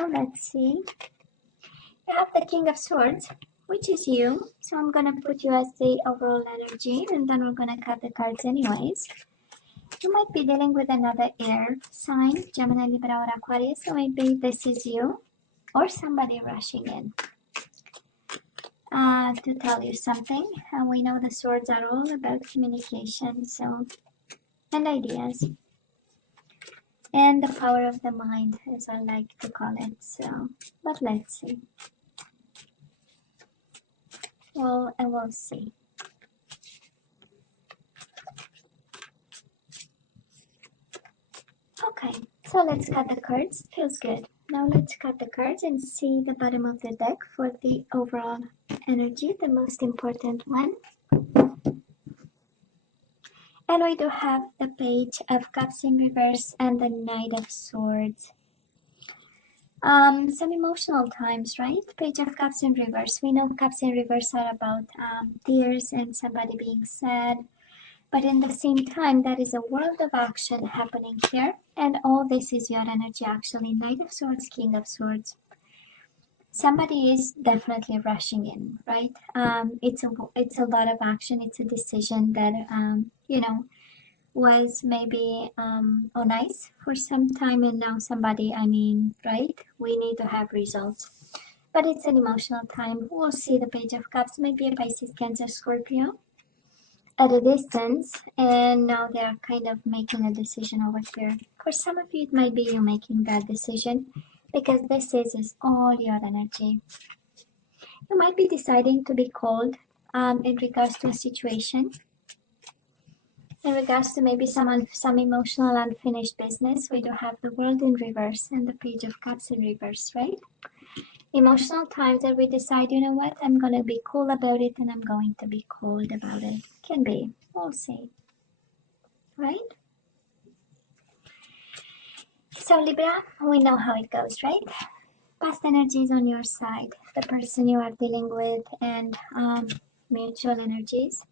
So let's see. You have the King of Swords, which is you. So I'm gonna put you as the overall energy, and then we're gonna cut the cards anyways. You might be dealing with another air sign, Gemini, Libra, or Aquarius. So maybe this is you or somebody rushing in to tell you something. And we know the swords are all about communication, so, and ideas. And the power of the mind, as I like to call it. So, but let's see. Well, I will see. Okay, so let's cut the cards. Feels good. Now let's cut the cards and see the bottom of the deck for the overall energy, the most important one. And we do have the Page of Cups in reverse and the Knight of Swords. Some emotional times, right? Page of Cups in reverse. We know Cups in reverse are about tears and somebody being sad. But in the same time, there is a world of action happening here. And all this is your energy actually. Knight of Swords, King of Swords. Somebody is definitely rushing in, right? It's a lot of action. It's a decision that, was maybe on ice for some time, and now somebody, right? We need to have results. But it's an emotional time. We'll see the Page of Cups, maybe a Pisces, Cancer, Scorpio at a distance, and now they're kind of making a decision over here. For some of you, it might be you making that decision, because this is all your energy. You might be deciding to be cold in regards to a situation, in regards to maybe some emotional unfinished business. We do have the World in reverse and the Page of Cups in reverse, right? Emotional times that we decide, you know what, I'm going to be cool about it and I'm going to be cold about it. Can be. We'll see. Right? So Libra, we know how it goes, right? Past energies on your side, the person you are dealing with, and mutual energies.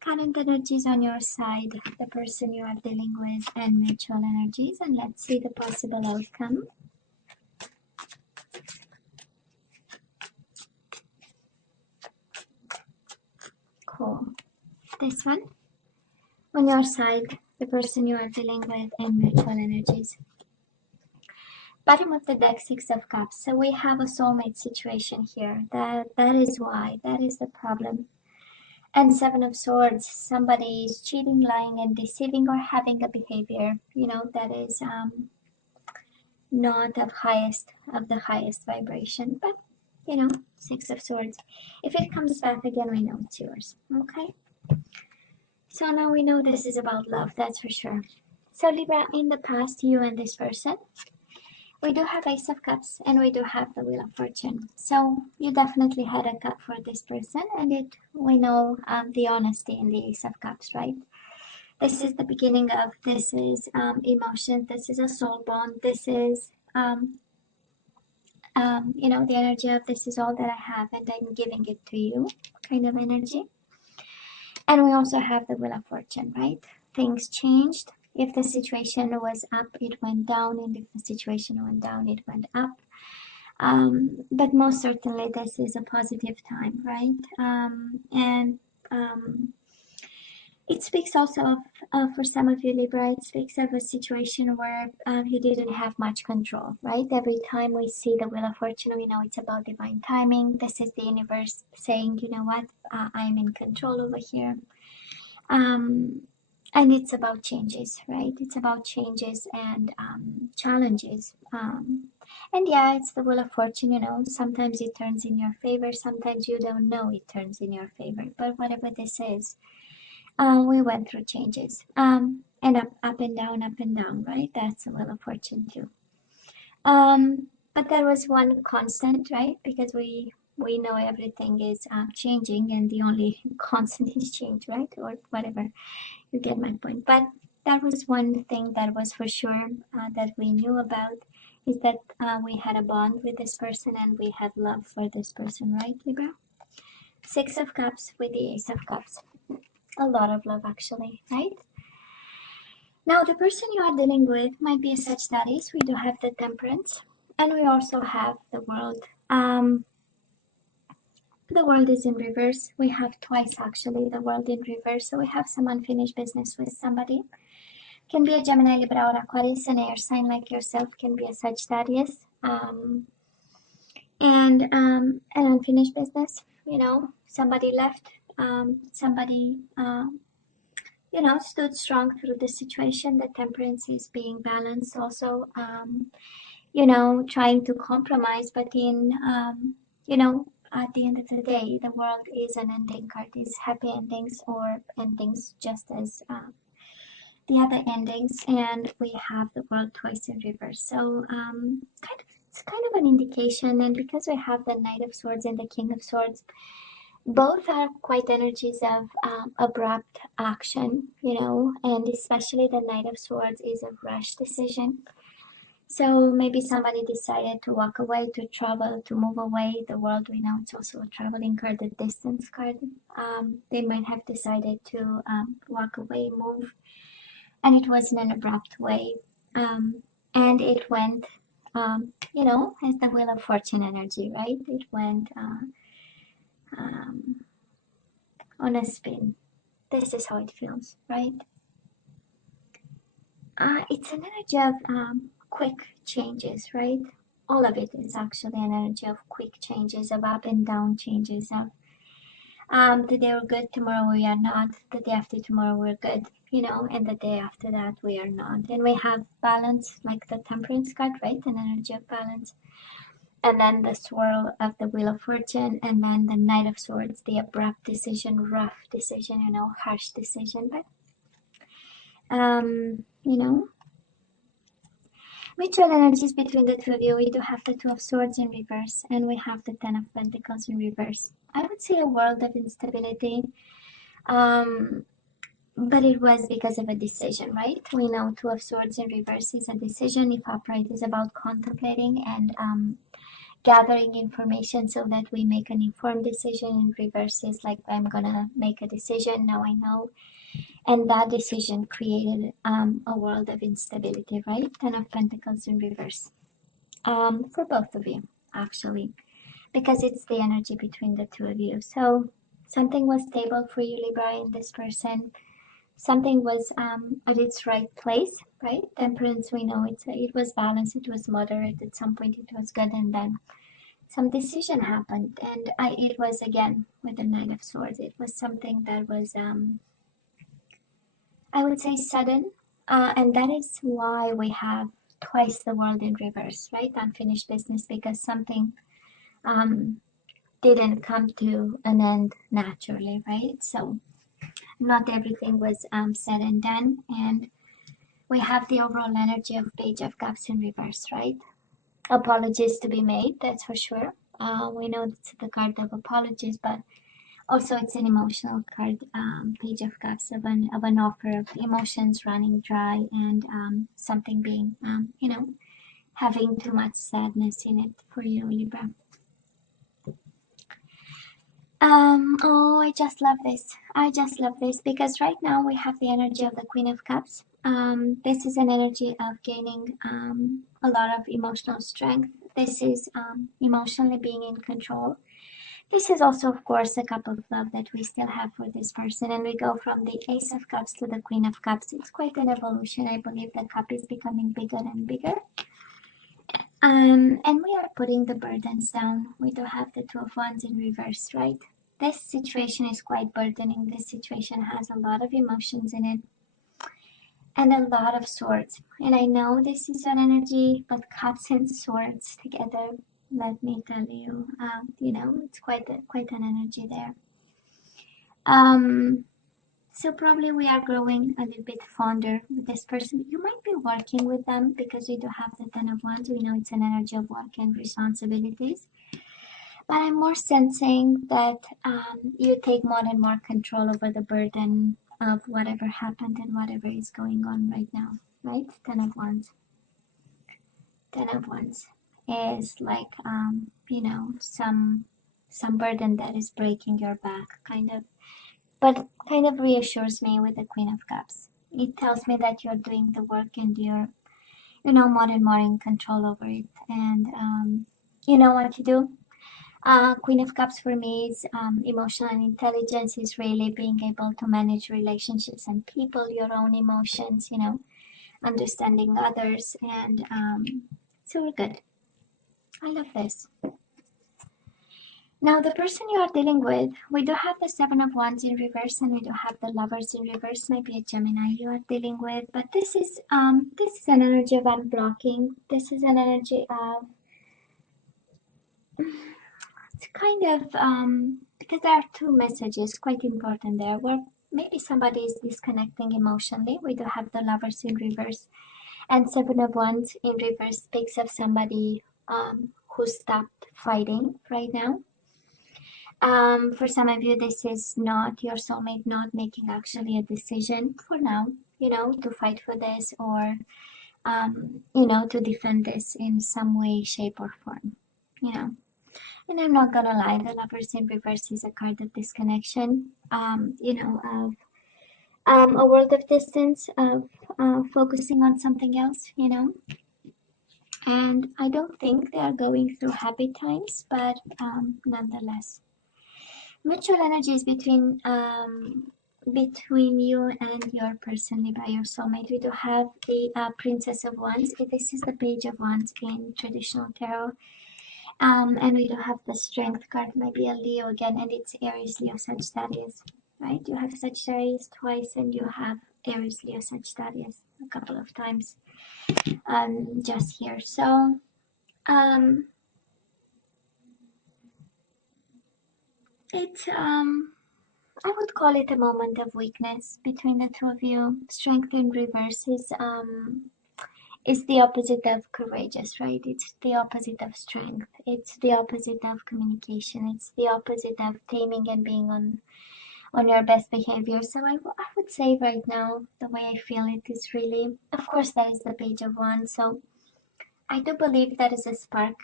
Current energies on your side, the person you are dealing with, and mutual energies. And let's see the possible outcome. Cool. This one. On your side, the person you are dealing with, and mutual energies. Bottom of the deck, Six of Cups. So we have a soulmate situation here. That is why. That is the problem. And Seven of Swords. Somebody is cheating, lying, and deceiving, or having a behavior, that is not of the highest vibration. But, Six of Swords. If it comes back again, we know it's yours. Okay? So now we know this is about love, that's for sure. So Libra, in the past, you and this person, we do have Ace of Cups and we do have the Wheel of Fortune. So you definitely had a cup for this person, and we know the honesty in the Ace of Cups, right? This is the beginning of, this is emotion, this is a soul bond, this is, the energy of this is all that I have and I'm giving it to you kind of energy. And we also have the Wheel of Fortune, right? Things changed. If the situation was up, it went down. And if the situation went down, it went up. But most certainly, this is a positive time, right? It speaks also of, for some of you, Libra, it speaks of a situation where you didn't have much control, right? Every time we see the Wheel of Fortune, we know it's about divine timing. This is the universe saying, you know what, I'm in control over here. And it's about changes, right? It's about changes and challenges. And yeah, it's the Wheel of Fortune, sometimes it turns in your favor, sometimes you don't know it turns in your favor. But whatever this is, we went through changes. And up and down, right? That's the Wheel of Fortune too. But there was one constant, right? Because we know everything is changing, and the only constant is change, right? Or whatever. You get my point. But that was one thing that was for sure that we knew about, is that we had a bond with this person and we had love for this person, right, Libra? Six of Cups with the Ace of Cups. A lot of love, actually, right? Now, the person you are dealing with might be a Sagittarius. We do have the Temperance, and we also have the World. The World is in reverse. We have twice, actually, the World in reverse. So we have some unfinished business with somebody. Can be a Gemini, Libra, or Aquarius, an air sign like yourself. Can be a Sagittarius. And an unfinished business. Somebody left. Somebody stood strong through the situation. The Temperance is being balanced also, trying to compromise, but at the end of the day, the World is an ending card, is happy endings or endings just as the other endings, and we have the World twice in reverse. So it's kind of an indication, and because we have the Knight of Swords and the King of Swords, both are quite energies of abrupt action, and especially the Knight of Swords is a rash decision. So maybe somebody decided to walk away, to travel, to move away. The World, we know it's also a traveling card, a distance card. They might have decided to walk away, move, and it was in an abrupt way. And it went, as the Wheel of Fortune energy, right? It went on a spin. This is how it feels, right? It's an energy of quick changes, right? All of it is actually an energy of quick changes, of up and down changes, of today we're good, tomorrow we are not, the day after tomorrow we're good, and the day after that we are not. And we have balance, like the Temperance card, right? An energy of balance. And then the swirl of the Wheel of Fortune, and then the Knight of Swords, the abrupt decision, rough decision, harsh decision. But, mutual energies between the two of you. We do have the Two of Swords in reverse, and we have the Ten of Pentacles in reverse. I would say a world of instability, but it was because of a decision, right? We know Two of Swords in reverse is a decision. If upright is about contemplating and gathering information so that we make an informed decision. In reverse is like, I'm gonna make a decision, now I know. And that decision created a world of instability, right? Ten of Pentacles in reverse. For both of you, actually, because it's the energy between the two of you. So something was stable for you, Libra, in this person. Something was at its right place, right? Temperance, we know it was balanced, it was moderate. At some point it was good, and then some decision happened, and it was again with the Knight of Swords. It was something that was I would say sudden, and that is why we have twice the World in reverse, right? Unfinished business, because something didn't come to an end naturally, right? So not everything was said and done, and we have the overall energy of Page of Cups in reverse, right? Apologies to be made, that's for sure. We know it's the card of apologies, but also it's an emotional card, Page of Cups, of an offer of emotions running dry, and something being, having too much sadness in it for you, Libra. Oh, I just love this. I just love this because right now we have the energy of the Queen of Cups. This is an energy of gaining a lot of emotional strength. This is emotionally being in control. This is also, of course, a cup of love that we still have for this person. And we go from the Ace of Cups to the Queen of Cups. It's quite an evolution. I believe the cup is becoming bigger and bigger. And we are putting the burdens down. We do have the Two of Wands in reverse, right? This situation is quite burdening. This situation has a lot of emotions in it and a lot of swords. And I know this is an energy, but cups and swords together, let me tell you, it's quite an energy there. So probably we are growing a little bit fonder with this person. You might be working with them because you do have the Ten of Wands. We know it's an energy of work and responsibilities. But I'm more sensing that you take more and more control over the burden of whatever happened and whatever is going on right now, right? Ten of Wands. Ten of Wands is like, some burden that is breaking your back, kind of. but kind of reassures me with the Queen of Cups. It tells me that you're doing the work and you're, more and more in control over it. And you know what to do. Queen of Cups for me is emotional intelligence, is really being able to manage relationships and people, your own emotions, understanding others, and so we're good. I love this. Now, the person you are dealing with, we do have the Seven of Wands in reverse, and we do have the Lovers in reverse. Maybe a Gemini you are dealing with, but this is an energy of unblocking. This is an energy of it's kind of because there are two messages quite important there. Where maybe somebody is disconnecting emotionally. We do have the Lovers in reverse, and Seven of Wands in reverse speaks of somebody who stopped fighting right now. For some of you, this is not your soulmate not making actually a decision for now, to fight for this or, to defend this in some way, shape, or form, And I'm not gonna lie, the Lovers in reverse is a card of disconnection, of a world of distance, of focusing on something else, And I don't think they are going through happy times, but nonetheless. Mutual energies between you and your person, Libra, your soulmate. We do have the Princess of Wands. This is the Page of Wands in traditional tarot. And we do have the Strength card, maybe a Leo again, and it's Aries, Leo, Sagittarius, right? You have Sagittarius twice, and you have Aries, Leo, Sagittarius a couple of times just here. So, it's I would call it a moment of weakness between the two of you. Strength in reverse is the opposite of courageous, right? It's the opposite of strength. It's the opposite of communication. It's the opposite of taming and being on your best behavior. So I would say right now, the way I feel it is really, of course, that is the Page of Wands. So I do believe that is a spark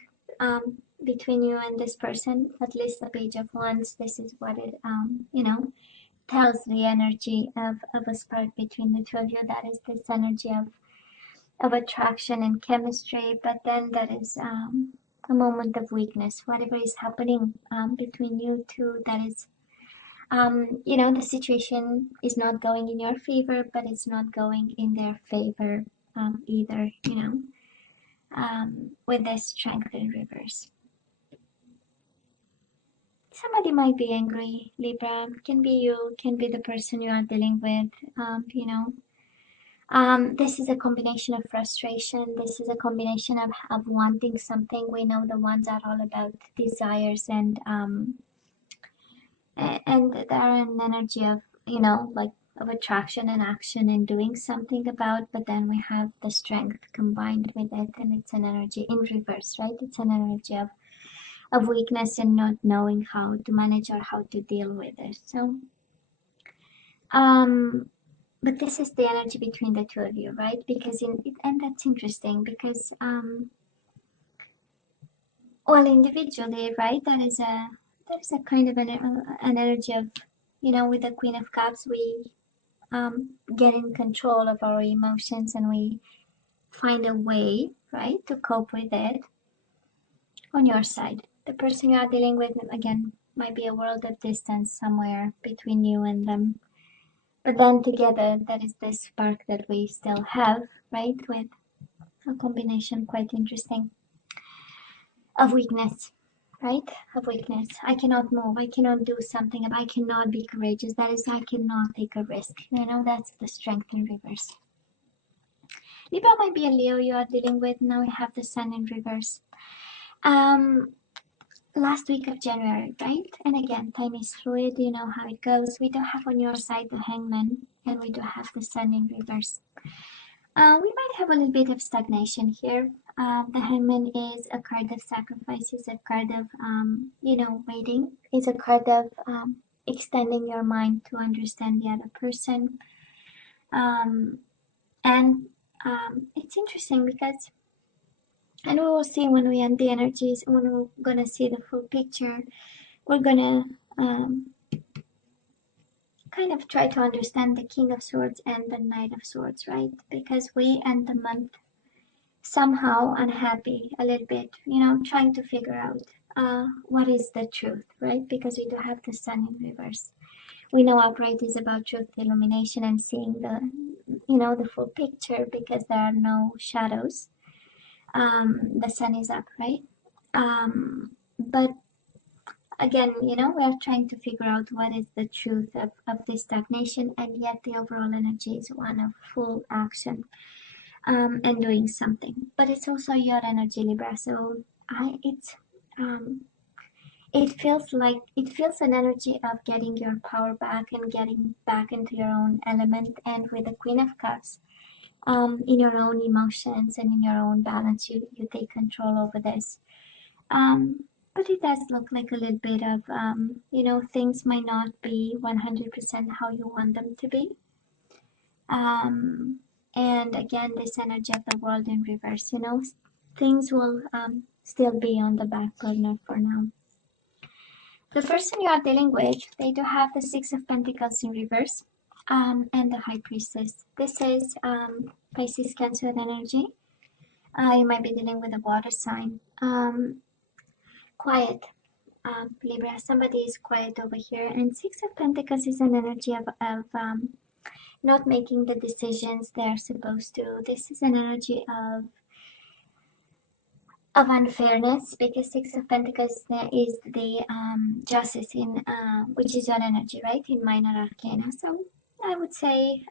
between you and this person. At least the Page of Wands, this is what it, tells the energy of a spark between the two of you. That is this energy of attraction and chemistry, but then that is a moment of weakness. Whatever is happening between you two, that is, the situation is not going in your favor, but it's not going in their favor either, with this Strength in reverse. Somebody might be angry, Libra. Can be you, can be the person you are dealing with, this is a combination of frustration. This is a combination of wanting something. We know the ones are all about desires and they're an energy of, of attraction and action and doing something about, but then we have the Strength combined with it, and it's an energy in reverse, right? It's an energy of weakness and not knowing how to manage or how to deal with it. So, but this is the energy between the two of you, right? Because and that's interesting because, well, individually, right? That is a kind of an energy of, with the Queen of Cups, we get in control of our emotions and we find a way, right, to cope with it. On your side, the person you are dealing with, again, might be a world of distance somewhere between you and them. But then together, that is the spark that we still have, right? With a combination quite interesting of weakness, right? Of weakness. I cannot move. I cannot do something. I cannot be courageous. That is, I cannot take a risk. That's the Strength in reverse. Libra might be a Leo you are dealing with. Now we have the Sun in reverse. Last week of January, right? And again, time is fluid, you know how it goes. We do have on your side the Hangman, and we do have the Sun in reverse. We might have a little bit of stagnation here. The Hangman is a card of sacrifice, is a card of, waiting. It's a card of extending your mind to understand the other person. It's interesting because, and we will see when we end the energies, when we're gonna see the full picture, we're gonna kind of try to understand the King of Swords and the Knight of Swords, right? Because we end the month somehow unhappy a little bit, you know, trying to figure out what is the truth, right? Because we do have the Sun in reverse. We know upright is about truth, illumination, and seeing the, you know, the full picture because there are no shadows. The Sun is upright. But again, you know, we are trying to figure out what is the truth of this stagnation, and yet the overall energy is one of full action and doing something. But it's also your energy, Libra. So it feels an energy of getting your power back and getting back into your own element. And with the Queen of Cups, in your own emotions and in your own balance, you take control over this. But it does look like a little bit of, you know, things might not be 100% how you want them to be. And again, this energy of the world in reverse, you know, things will still be on the back burner for now. The person you are dealing with, they do have the Six of Pentacles in reverse and the High Priestess. This is Pisces, Cancer energy. You might be dealing with a water sign. Quiet. Libra, somebody is quiet over here, and Six of Pentacles is an energy of not making the decisions they're supposed to. This is an energy of unfairness, because Six of Pentacles is the justice in which is your energy, right, in minor arcana. So I would say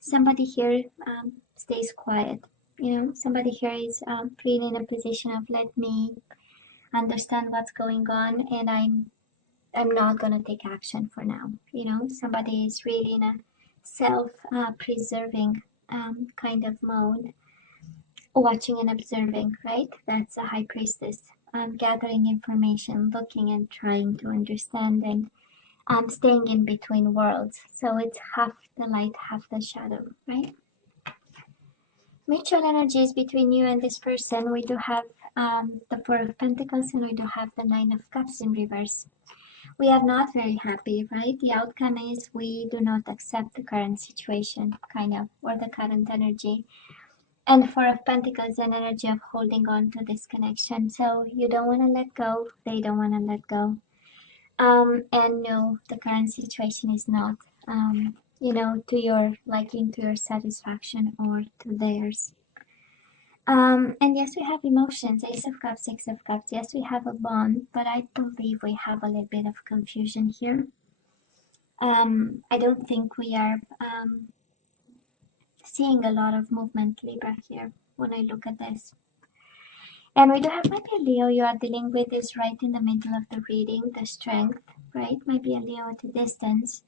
somebody here stays quiet. You know, somebody here is really in a position of, let me understand what's going on, and I'm not gonna take action for now. You know, somebody is really in a self-preserving kind of mode, watching and observing, right? That's a High Priestess. Gathering information, looking and trying to understand, and staying in between worlds. So it's half the light, half the shadow, right? Mutual energies between you and this person. We do have the Four of Pentacles, and we do have the Nine of Cups in reverse. We are not very happy, right? The outcome is we do not accept the current situation, kind of, or the current energy. And Four of Pentacles, an energy of holding on to this connection. So you don't want to let go, they don't want to let go. And no, the current situation is not, you know, to your liking, to your satisfaction, or to theirs. And yes, we have emotions, Ace of Cups, Six of Cups. Yes, we have a bond, but I believe we have a little bit of confusion here. I don't think we are seeing a lot of movement, Libra, here when I look at this. And we do have maybe a Leo you are dealing with is right in the middle of the reading, the Strength, right? Maybe a Leo at a distance.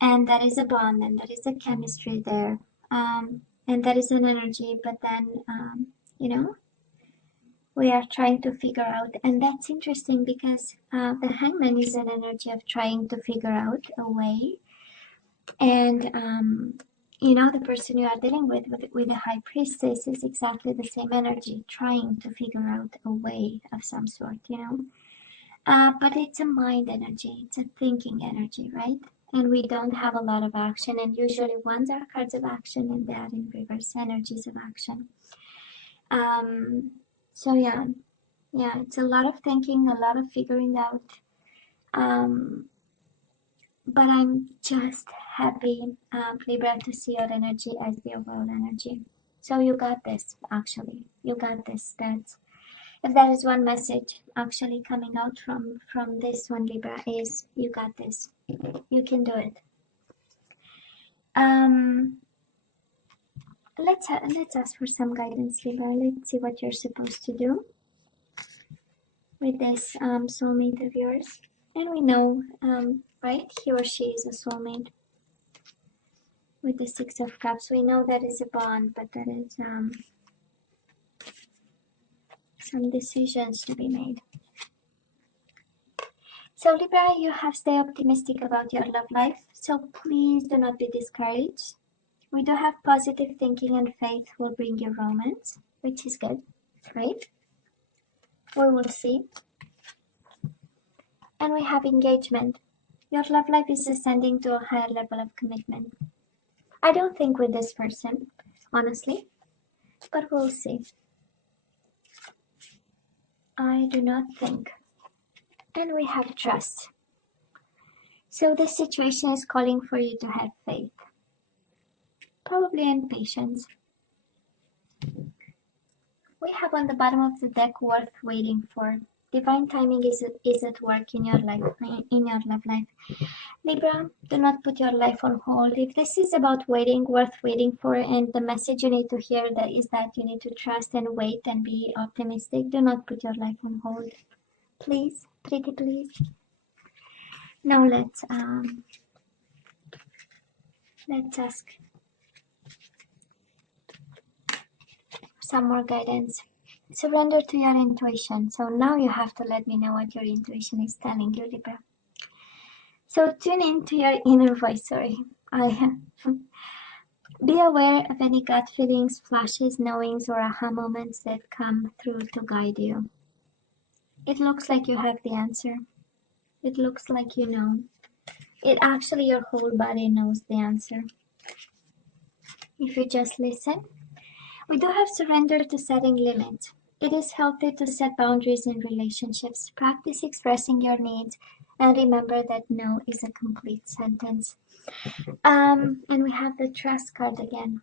And that is a bond, and that is a chemistry there. And that is an energy, but then, you know, we are trying to figure out, and that's interesting because the Hangman is an energy of trying to figure out a way. And, you know, the person you are dealing with the High Priestess is exactly the same energy, trying to figure out a way of some sort, you know. But it's a mind energy, it's a thinking energy, right? And we don't have a lot of action, and usually ones are cards of action, and they are in reverse energies of action. So yeah, it's a lot of thinking, a lot of figuring out. But I'm just happy, Libra, to see your energy as the overall energy. So you got this, actually. You got this. That's, if that is one message actually coming out from this one, Libra, is you got this. You can do it. Let's ask for some guidance, Libra. Let's see what you're supposed to do with this soulmate of yours. And we know, right, he or she is a soulmate. With the Six of Cups, we know that is a bond, but that is some decisions to be made. So Libra, you have to stay optimistic about your love life. So please do not be discouraged. We do have positive thinking, and faith will bring you romance, which is good, right? We will see. And we have engagement. Your love life is ascending to a higher level of commitment. I don't think with this person, honestly, but we'll see. I do not think. And we have trust. So this situation is calling for you to have faith. Probably in patience. We have on the bottom of the deck worth waiting for. Divine timing is at work in your life, in your love life. Libra, do not put your life on hold. If this is about waiting, worth waiting for, and the message you need to hear is that you need to trust and wait and be optimistic, do not put your life on hold. Please, pretty please. Now let's ask some more guidance. Surrender to your intuition. So now you have to let me know what your intuition is telling you, Libra. So tune into your inner voice. Sorry, be aware of any gut feelings, flashes, knowings, or aha moments that come through to guide you. It looks like you have the answer. It looks like you know. It actually, your whole body knows the answer. If you just listen. We do have surrender to setting limits. It is healthy to set boundaries in relationships. Practice expressing your needs and remember that no is a complete sentence. And we have the trust card again.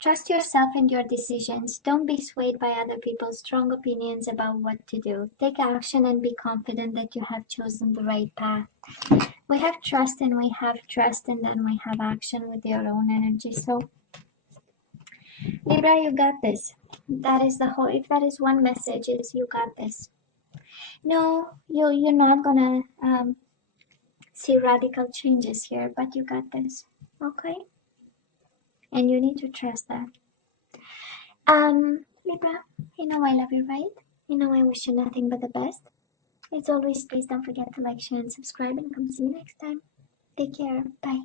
Trust yourself and your decisions. Don't be swayed by other people's strong opinions about what to do. Take action and be confident that you have chosen the right path. We have trust and we have trust, and then we have action with your own energy. So Libra, you got this. That is the whole, if that is one message, is you got this. No, you're not gonna see radical changes here, but you got this. Okay? And you need to trust that. Libra, you know I love you, right? You know I wish you nothing but the best. As always, please don't forget to like, share, and subscribe, and come see me next time. Take care. Bye.